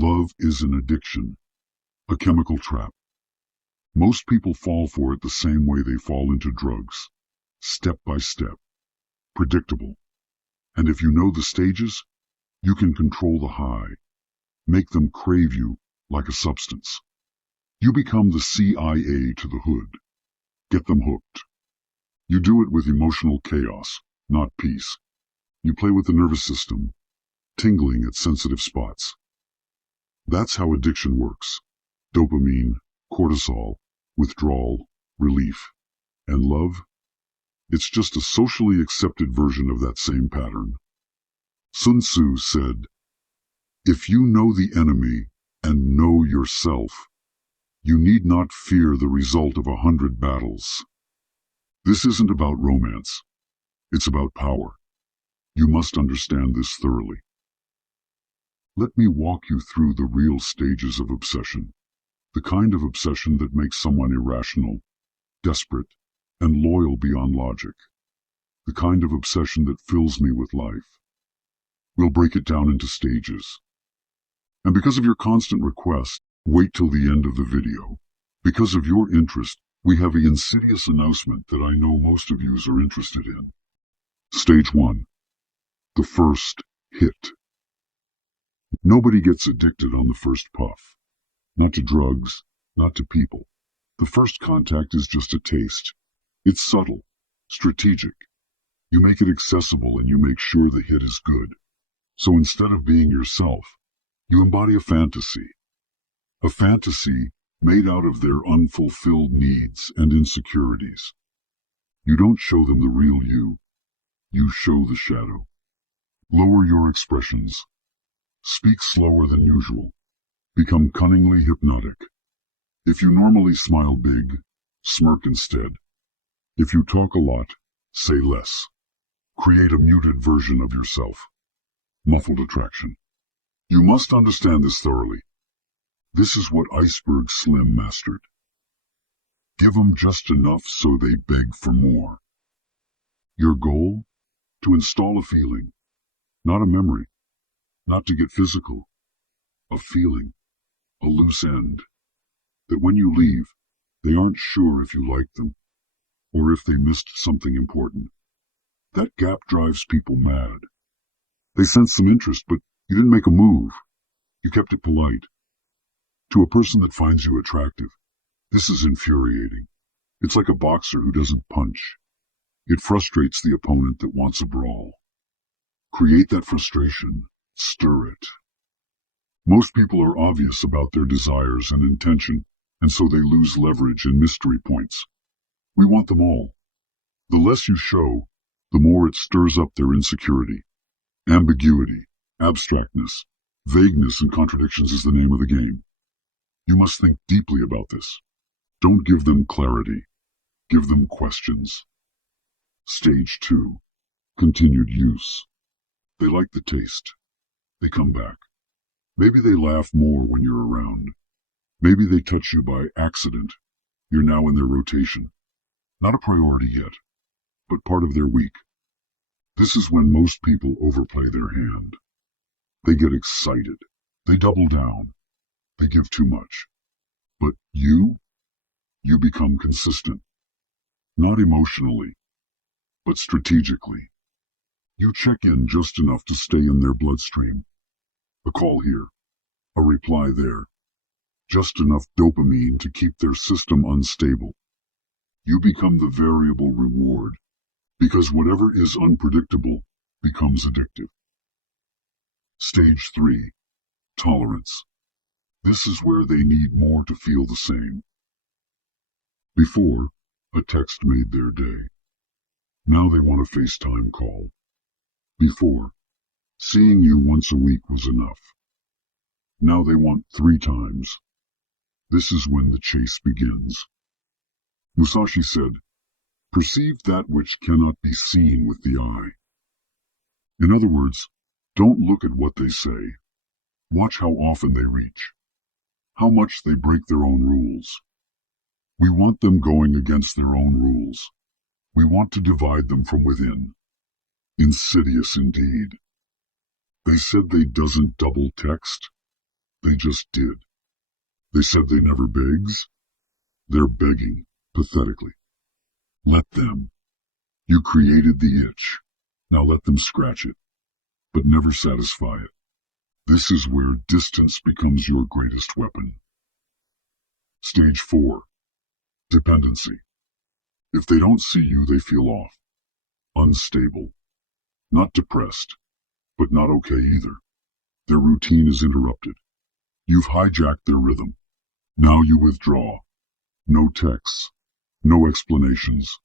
Love is an addiction, a chemical trap. Most people fall for it the same way they fall into drugs, step by step, predictable. And if you know the stages, you can control the high, make them crave you like a substance. You become the CIA to the hood. Get them hooked. You do it with emotional chaos, not peace. You play with the nervous system, tingling at sensitive spots. That's how addiction works. Dopamine, cortisol, withdrawal, relief. And love? It's just a socially accepted version of that same pattern. Sun Tzu said, "If you know the enemy and know yourself, you need not fear the result of 100 battles." This isn't about romance. It's about power. You must understand this thoroughly. Let me walk you through the real stages of obsession. The kind of obsession that makes someone irrational, desperate, and loyal beyond logic. The kind of obsession that fills me with life. We'll break it down into stages. And because of your constant request, wait till the end of the video. Because of your interest, we have an insidious announcement that I know most of you are interested in. Stage 1. The first hit. Nobody gets addicted on the first puff. Not to drugs, not to people. The first contact is just a taste. It's subtle, strategic. You make it accessible and you make sure the hit is good. So instead of being yourself, you embody a fantasy. A fantasy made out of their unfulfilled needs and insecurities. You don't show them the real you. You show the shadow. Lower your expressions. Speak slower than usual. Become cunningly hypnotic. If you normally smile big, smirk instead. If you talk a lot, say less. Create a muted version of yourself. Muffled attraction. You must understand this thoroughly. This is what Iceberg Slim mastered. Give them just enough so they beg for more. Your goal? To install a feeling, not a memory, not to get physical. A feeling, a loose end, that when you leave, they aren't sure if you like them, or if they missed something important. That gap drives people mad. They sense some interest, but you didn't make a move. You kept it polite. To a person that finds you attractive, this is infuriating. It's like a boxer who doesn't punch. It frustrates the opponent that wants a brawl. Create that frustration. Stir it. Most people are obvious about their desires and intention, and so they lose leverage and mystery points. We want them all. The less you show, the more it stirs up their insecurity. Ambiguity, abstractness, vagueness, and contradictions is the name of the game. You must think deeply about this. Don't give them clarity. Give them questions. Stage 2. Continued use. They like the taste. They come back. Maybe they laugh more when you're around. Maybe they touch you by accident. You're now in their rotation. Not a priority yet, but part of their week. This is when most people overplay their hand. They get excited. They double down. They give too much. But you become consistent. Not emotionally, but strategically. You check in just enough to stay in their bloodstream. A call here, a reply there. Just enough dopamine to keep their system unstable. You become the variable reward, because whatever is unpredictable becomes addictive. Stage 3. Tolerance. This is where they need more to feel the same. Before, a text made their day. Now they want a FaceTime call. Before, seeing you once a week was enough. Now they want 3 times. This is when the chase begins. Musashi said, "Perceive that which cannot be seen with the eye." In other words, don't look at what they say. Watch how often they reach. How much they break their own rules. We want them going against their own rules. We want to divide them from within. Insidious indeed. They said they doesn't double text. They just did. They said they never begs. They're begging, pathetically. Let them. You created the itch. Now let them scratch it, but never satisfy it. This is where distance becomes your greatest weapon. Stage 4. Dependency. If they don't see you, they feel off. Unstable. Not depressed, but not okay either. Their routine is interrupted. You've hijacked their rhythm. Now you withdraw. No texts. No explanations.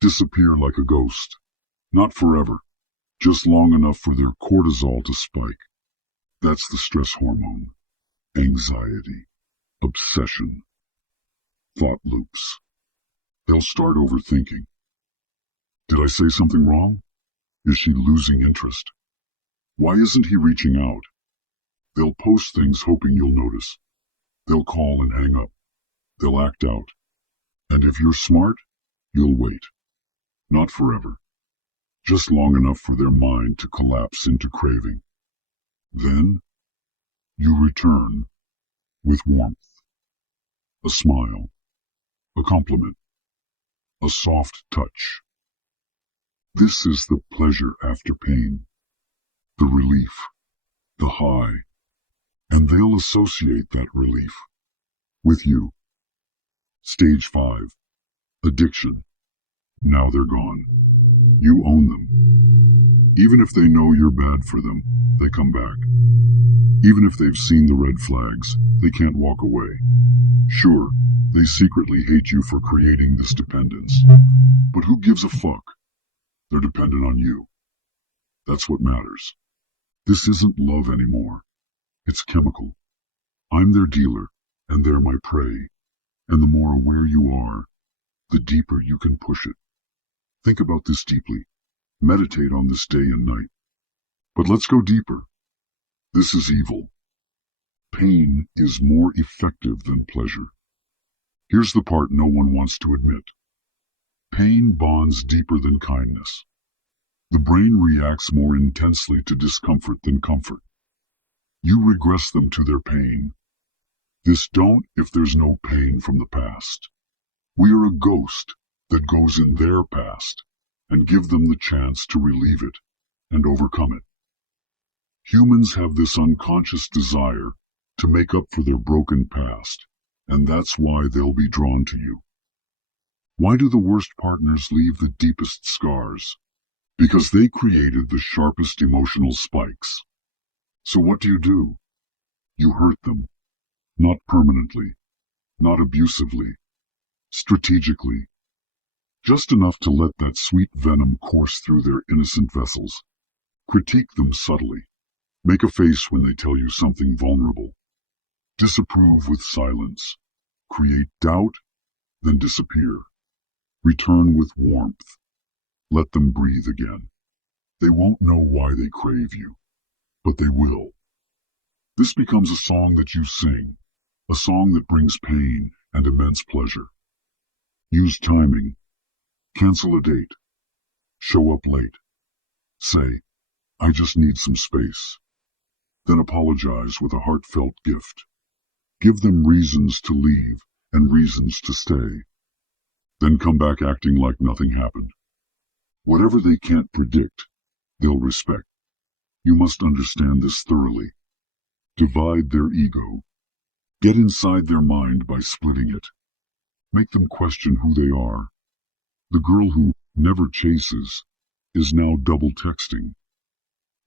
Disappear like a ghost. Not forever. Just long enough for their cortisol to spike. That's the stress hormone. Anxiety. Obsession. Thought loops. They'll start overthinking. Did I say something wrong? Is she losing interest? Why isn't he reaching out? They'll post things hoping you'll notice. They'll call and hang up. They'll act out. And if you're smart, you'll wait. Not forever. Just long enough for their mind to collapse into craving. Then, you return with warmth. A smile. A compliment. A soft touch. This is the pleasure after pain. The relief. The high. And they'll associate that relief with you. Stage 5. Addiction. Now they're gone. You own them. Even if they know you're bad for them, they come back. Even if they've seen the red flags, they can't walk away. Sure, they secretly hate you for creating this dependence. But who gives a fuck? They're dependent on you. That's what matters. This isn't love anymore. It's chemical. I'm their dealer, and they're my prey. And the more aware you are, the deeper you can push it. Think about this deeply. Meditate on this day and night. But let's go deeper. This is evil. Pain is more effective than pleasure. Here's the part no one wants to admit. Pain bonds deeper than kindness. The brain reacts more intensely to discomfort than comfort. You regress them to their pain. This don't if there's no pain from the past. We are a ghost that goes in their past and give them the chance to relieve it and overcome it. Humans have this unconscious desire to make up for their broken past, and that's why they'll be drawn to you. Why do the worst partners leave the deepest scars? Because they created the sharpest emotional spikes. So what do? You hurt them. Not permanently, not abusively, strategically. Just enough to let that sweet venom course through their innocent vessels. Critique them subtly. Make a face when they tell you something vulnerable. Disapprove with silence. Create doubt, then disappear. Return with warmth. Let them breathe again. They won't know why they crave you, but they will. This becomes a song that you sing, a song that brings pain and immense pleasure. Use timing. Cancel a date. Show up late. Say, I just need some space. Then apologize with a heartfelt gift. Give them reasons to leave and reasons to stay. Then come back acting like nothing happened. Whatever they can't predict, they'll respect. You must understand this thoroughly. Divide their ego. Get inside their mind by splitting it. Make them question who they are. The girl who never chases is now double texting.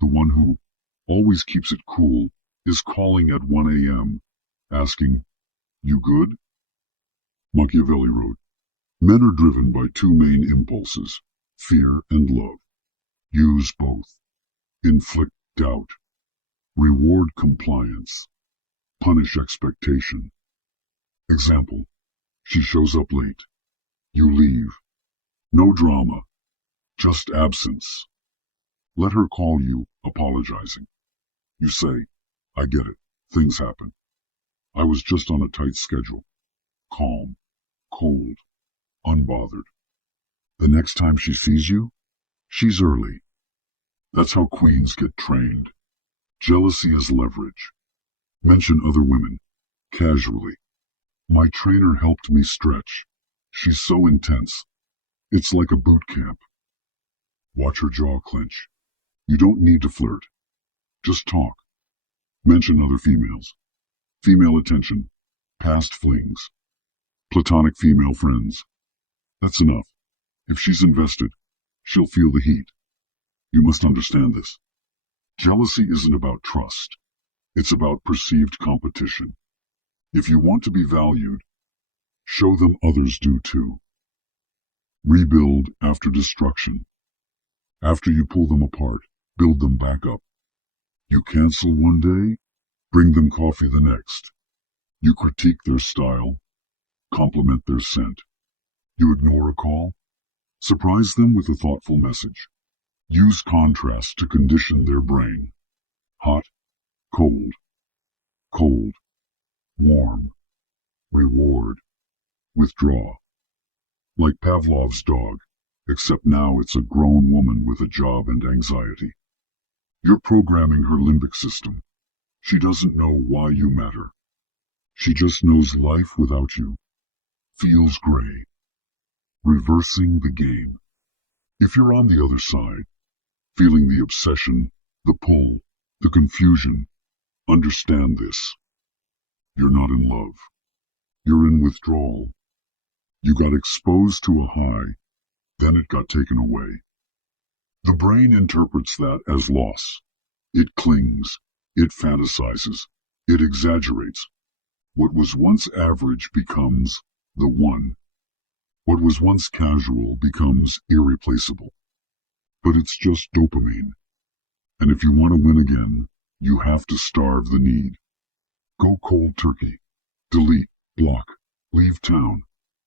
The one who always keeps it cool is calling at 1 a.m. asking, "You good?" Machiavelli wrote, "Men are driven by two main impulses, fear and love. Use both. Inflict doubt. Reward compliance. Punish expectation." Example, she shows up late. You leave. No drama, just absence. Let her call you, apologizing. You say, "I get it. Things happen. I was just on a tight schedule." Calm, cold, unbothered. The next time she sees you, she's early. That's how queens get trained. Jealousy is leverage. Mention other women, casually. My trainer helped me stretch. She's so intense. It's like a boot camp. Watch her jaw clench. You don't need to flirt. Just talk. Mention other females. Female attention. Past flings. Platonic female friends. That's enough. If she's invested, she'll feel the heat. You must understand this. Jealousy isn't about trust. It's about perceived competition. If you want to be valued, show them others do too. Rebuild after destruction. After you pull them apart, build them back up. You cancel one day, bring them coffee the next. You critique their style, compliment their scent. You ignore a call, surprise them with a thoughtful message. Use contrast to condition their brain. Hot, cold, cold, warm, reward, withdraw. Like Pavlov's dog, except now it's a grown woman with a job and anxiety. You're programming her limbic system. She doesn't know why you matter. She just knows life without you feels gray. Reversing the game. If you're on the other side, feeling the obsession, the pull, the confusion, understand this. You're not in love. You're in withdrawal. You got exposed to a high, then it got taken away. The brain interprets that as loss. It clings, it fantasizes, it exaggerates. What was once average becomes the one. What was once casual becomes irreplaceable. But it's just dopamine. And if you want to win again, you have to starve the need. Go cold turkey. Delete, block, leave town.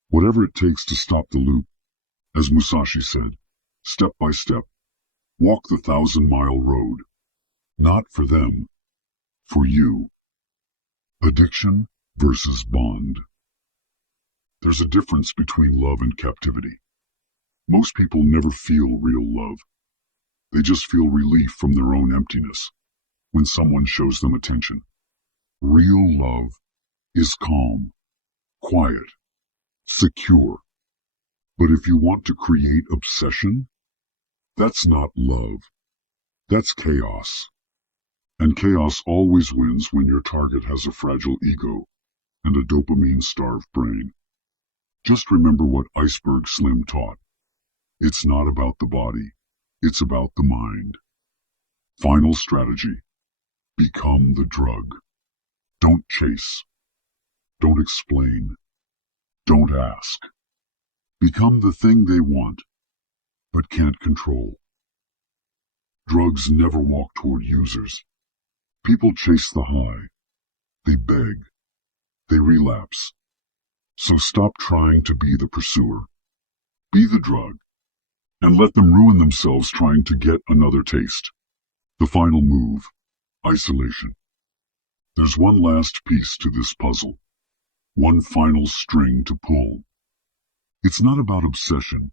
Whatever it takes to stop the loop. As Musashi said, step by step. Walk the 1,000-mile road. Not for them, for you. Addiction versus bond. There's a difference between love and captivity. Most people never feel real love. They just feel relief from their own emptiness when someone shows them attention. Real love is calm, quiet, secure. But if you want to create obsession, that's not love. That's chaos. And chaos always wins when your target has a fragile ego and a dopamine-starved brain. Just remember what Iceberg Slim taught. It's not about the body. It's about the mind. Final strategy. Become the drug. Don't chase. Don't explain. Don't ask. Become the thing they want, but can't control. Drugs never walk toward users. People chase the high. They beg. They relapse. So stop trying to be the pursuer. Be the drug. And let them ruin themselves trying to get another taste. The final move. Isolation. There's one last piece to this puzzle. One final string to pull. It's not about obsession.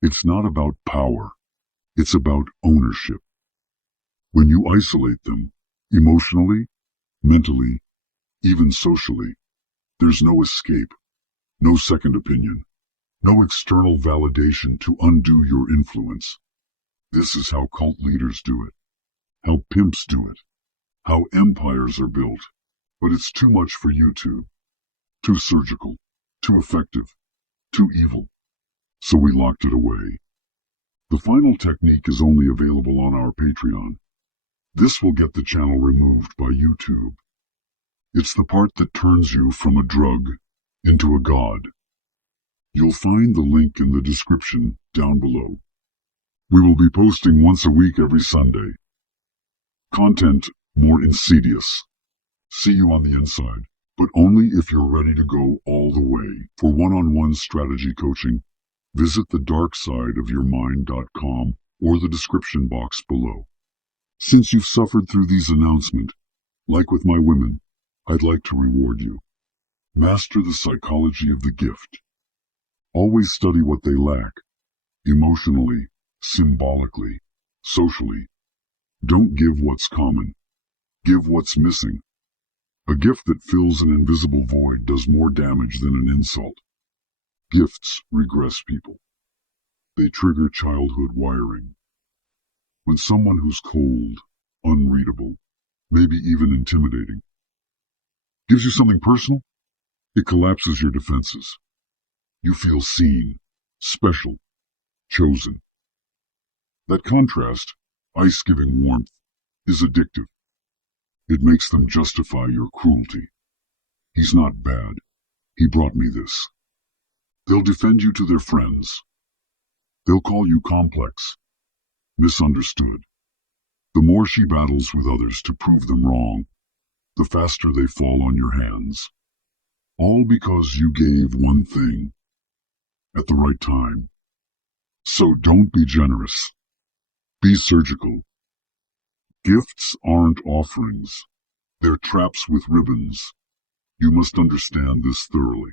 It's not about power. It's about ownership. When you isolate them, emotionally, mentally, even socially, there's no escape, no second opinion, no external validation to undo your influence. This is how cult leaders do it, how pimps do it, how empires are built. But it's too much for YouTube. Too surgical, too effective, too evil. So we locked it away. The final technique is only available on our Patreon. This will get the channel removed by YouTube. It's the part that turns you from a drug into a god. You'll find the link in the description down below. We will be posting once a week every Sunday. Content more insidious. See you on the inside, but only if you're ready to go all the way. For one-on-one strategy coaching, visit thedarksideofyourmind.com or the description box below. Since you've suffered through these announcements, like with my women, I'd like to reward you. Master the psychology of the gift. Always study what they lack, emotionally, symbolically, socially. Don't give what's common. Give what's missing. A gift that fills an invisible void does more damage than an insult. Gifts regress people. They trigger childhood wiring. When someone who's cold, unreadable, maybe even intimidating, gives you something personal, it collapses your defenses. You feel seen, special, chosen. That contrast, ice giving warmth, is addictive. It makes them justify your cruelty. He's not bad. He brought me this. They'll defend you to their friends. They'll call you complex, misunderstood. The more she battles with others to prove them wrong, the faster they fall on your hands. All because you gave one thing at the right time. So don't be generous. Be surgical. Gifts aren't offerings. They're traps with ribbons. You must understand this thoroughly.